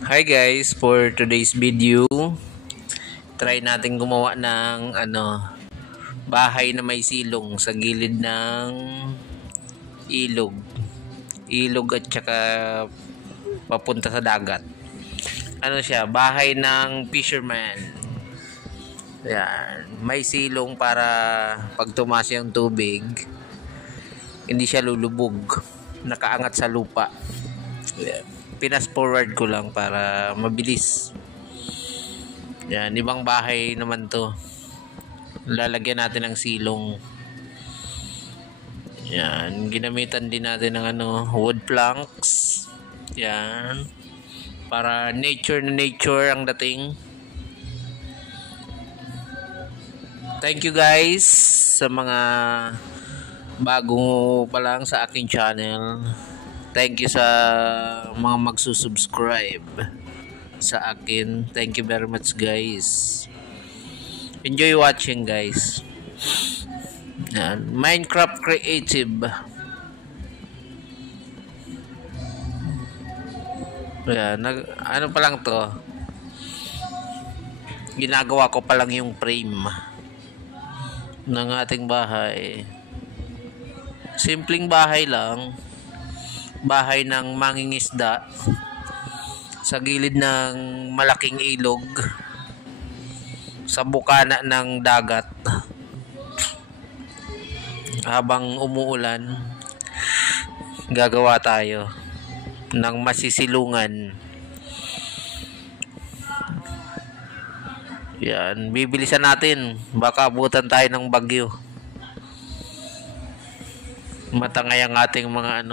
Hi guys, for today's video, try natin gumawa ng bahay na may silong sa gilid ng ilog. Ilog at saka papunta sa dagat. Ano siya, bahay ng fisherman. Yan, may silong para pag tumaas yung tubig, hindi siya lulubog. Nakaangat sa lupa. Yan. Pinas forward ko lang para mabilis. Yan, ibang bahay naman to. Lalagyan natin ng silong. Yan, ginamitan din natin ng wood planks. Yan. Para nature na nature ang dating. Thank you guys sa mga bago pa lang sa aking channel. Thank you sa mga magsusubscribe sa akin. Thank you very much guys. Enjoy watching guys. Yan. Minecraft Creative. Yan. Ano pa lang to? Ginagawa ko pa lang yung frame ng ating bahay. Simpleng bahay lang. Bahay ng mangingisda sa gilid ng malaking ilog sa bukana ng dagat. Habang umuulan, gagawa tayo ng masisilungan. Yan, bibilisan natin, baka abutan tayo ng bagyo. Matangay ang ating mga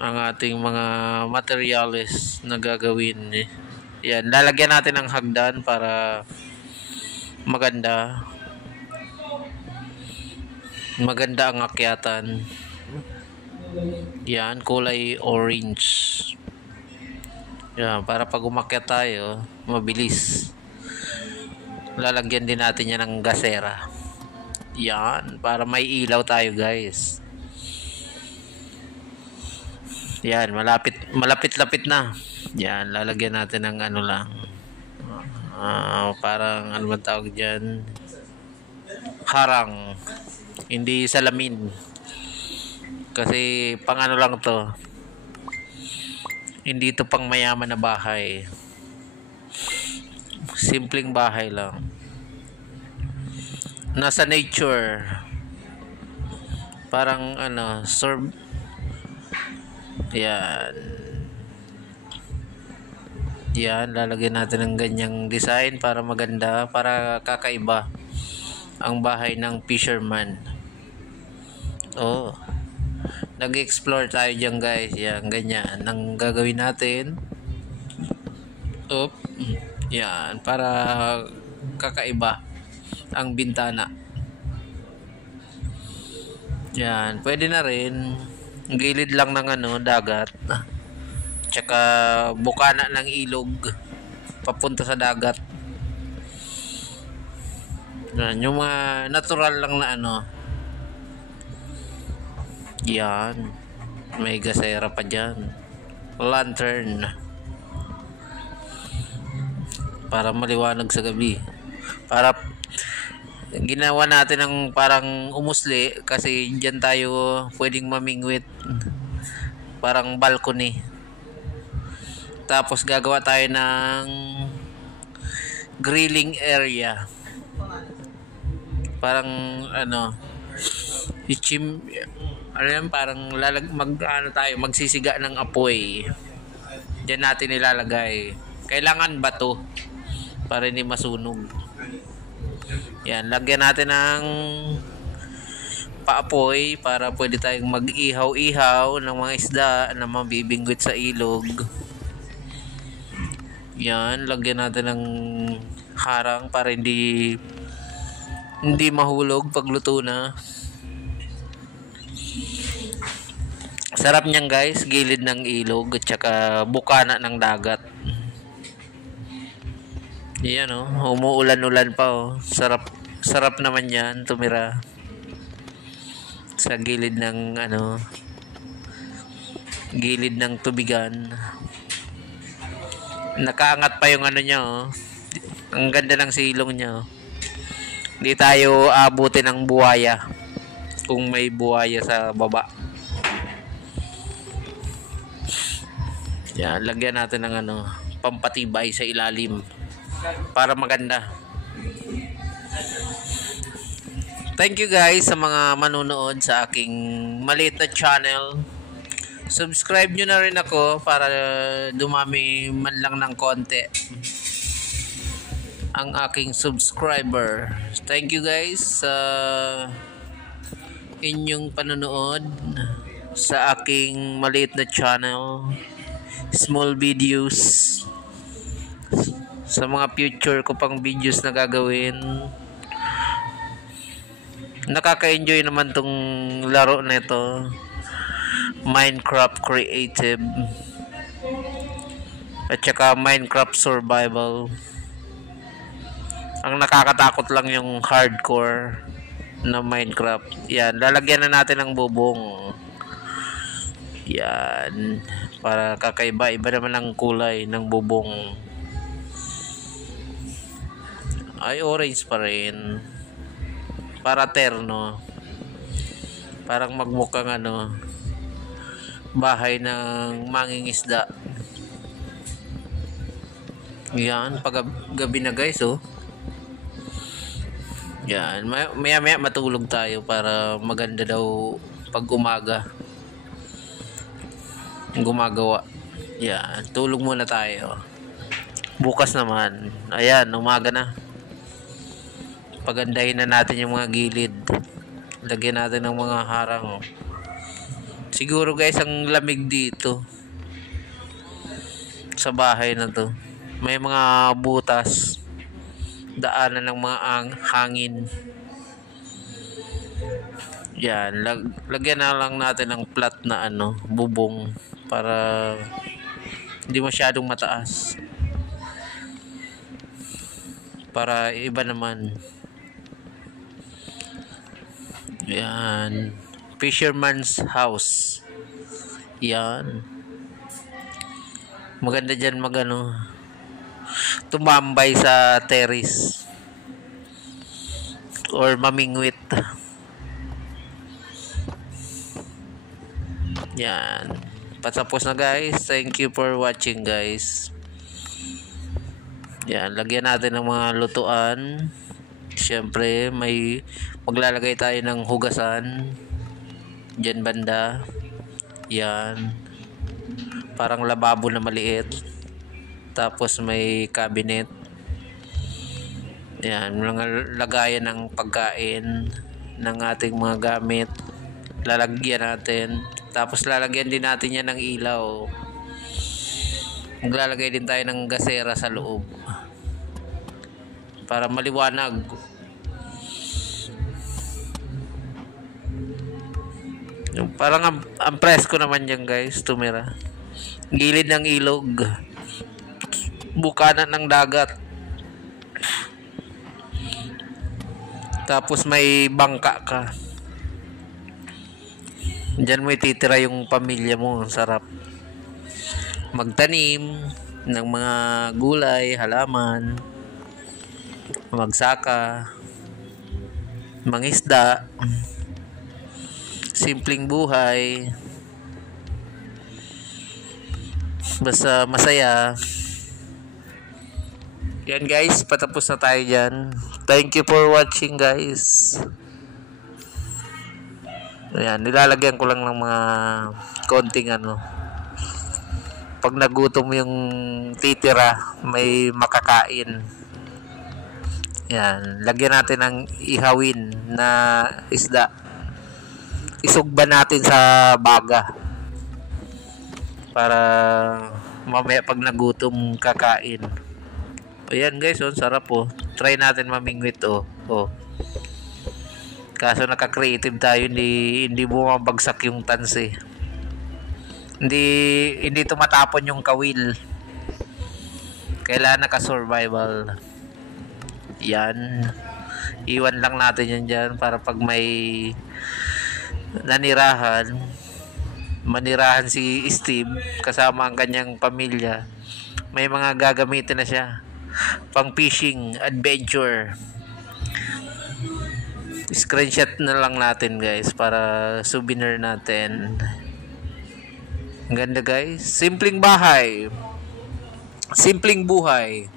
ang ating mga materials na gagawin. Yan, lalagyan natin ng hagdan para maganda ang akyatan. Yan, kulay orange. Yan, para pag umakyat tayo mabilis. Lalagyan din natin yan ng gasera. Yan, para may ilaw tayo guys. Yan, malapit-lapit na. Yan, lalagyan natin ng parang man tawag dyan, harang, hindi salamin, kasi pang lang to, hindi to pang mayaman na bahay, simpleng bahay lang, nasa nature, parang yan. Yan, lalagyan natin ng ganyang design para maganda, para kakaiba ang bahay ng fisherman. Oh, nag-explore tayo dyan guys. Yan, ganyan ang gagawin natin. Yan, para kakaiba ang bintana. Yan, pwede na rin gilid lang ng dagat, tsaka bukana ng ilog papunta sa dagat. Yan, yung mga natural lang na yan, may gasera pa dyan, lantern para maliwanag sa gabi. Para ginawa natin ng parang umusli kasi dyan tayo pwedeng mamingwit, parang balcony. Tapos gagawa tayo ng grilling area, parang parang magsisiga ng apoy. Diyan natin ilalagay. Kailangan bato para hindi masunog. Yan, lagyan natin ng paapoy para pwede tayong mag-ihaw-ihaw ng mga isda na mabibingwit sa ilog. Yan, lagyan natin ng harang para hindi mahulog pagluto na. Sarap niyan guys, gilid ng ilog at saka bukana ng dagat. Yan umuulan-ulan pa Sarap naman yan tumira sa gilid ng tubigan. Nakaangat pa yung ano niya, oh. Ang ganda ng silong niya, oh. Hindi tayo abutin ng buhaya kung may buhaya sa baba. Yan, lagyan natin ng ano, pampatibay sa ilalim para maganda. Thank you guys sa mga manunood sa aking maliit na channel. Subscribe nyo na rin ako para dumami man lang ng konti ang aking subscriber. Thank you guys sa inyong panonood sa aking maliit na channel, small videos, sa mga future ko pang videos na gagawin. Nakaka-enjoy naman tong laro na ito, Minecraft Creative at saka Minecraft Survival. Ang nakakatakot lang yung hardcore na Minecraft. Yan, lalagyan na natin ng bubong. Yan, para kakaiba. Iba naman ang kulay ng bubong. Ay, orange pa rin. Para terno. Parang magmukhang ano, bahay ng mangingisda. Yan, pag gabi na guys, oh. Yan, maya matulog tayo para maganda daw pag umaga gumagawa. Yan, tulog muna tayo. Bukas naman, ayan, umaga na. Pagandahin na natin yung mga gilid. Lagyan natin ng mga harang. Siguro guys, ang lamig dito sa bahay na to. May mga butas, daanan ng mga hangin. Yan, lagyan na lang natin ng flat na ano, bubong para hindi masyadong mataas. Para iba naman. Yan, fisherman's house. Yan. Maganda dyan magano, tumambay sa terrace or mamingwit. Yan, patapos na guys. Thank you for watching guys. Yan, lagyan natin ng mga lutuan. Siyempre may maglalagay tayo ng hugasan dyan banda. Yan, parang lababo na maliit. Tapos may cabinet. Yan, mga lagayan ng pagkain ng ating mga gamit. Lalagyan natin. Tapos lalagyan din natin yan ng ilaw. Maglalagay din tayo ng gasera sa loob para maliwanag. Parang ang presko naman yan guys, tumira. Gilid ng ilog, bukanan ng dagat. Tapos may bangka ka. Diyan mo ititira yung pamilya mo. Ang sarap magtanim ng mga gulay, halaman, magsaka, mangisda. Simpleng buhay, basta masaya. Yan guys, patapos na tayo dyan. Thank you for watching guys. Ayan, nilalagyan ko lang ng mga konting ano, pag nagutom yung titira, may makakain. Yan, lagyan natin ng ihawin na isda. Isugba natin sa baga para mamaya pag nagutom kakain. Ayan guys, oh, sarap oh. Try natin mamingwit oh. Oh. Kaso naka-creative tayo, hindi bumabagsak yung tansi. Hindi tumatapon yung kawil. Kailangan naka-survival. Yan. Iwan lang natin yan dyan para pag may manirahan si Steve kasama ang kanyang pamilya, May mga gagamitin na siya. Pang fishing, adventure. Screenshot na lang natin guys para souvenir natin. Ang ganda guys. Simpleng bahay. Simpleng buhay.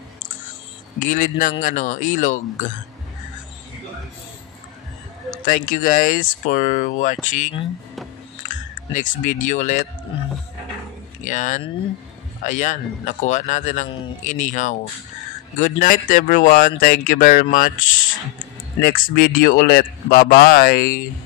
Gilid ng ilog. Thank you guys for watching. Next video ulit. Yan. Ayan. Nakuha natin ang inihaw. Good night everyone. Thank you very much. Next video ulit. Bye-bye.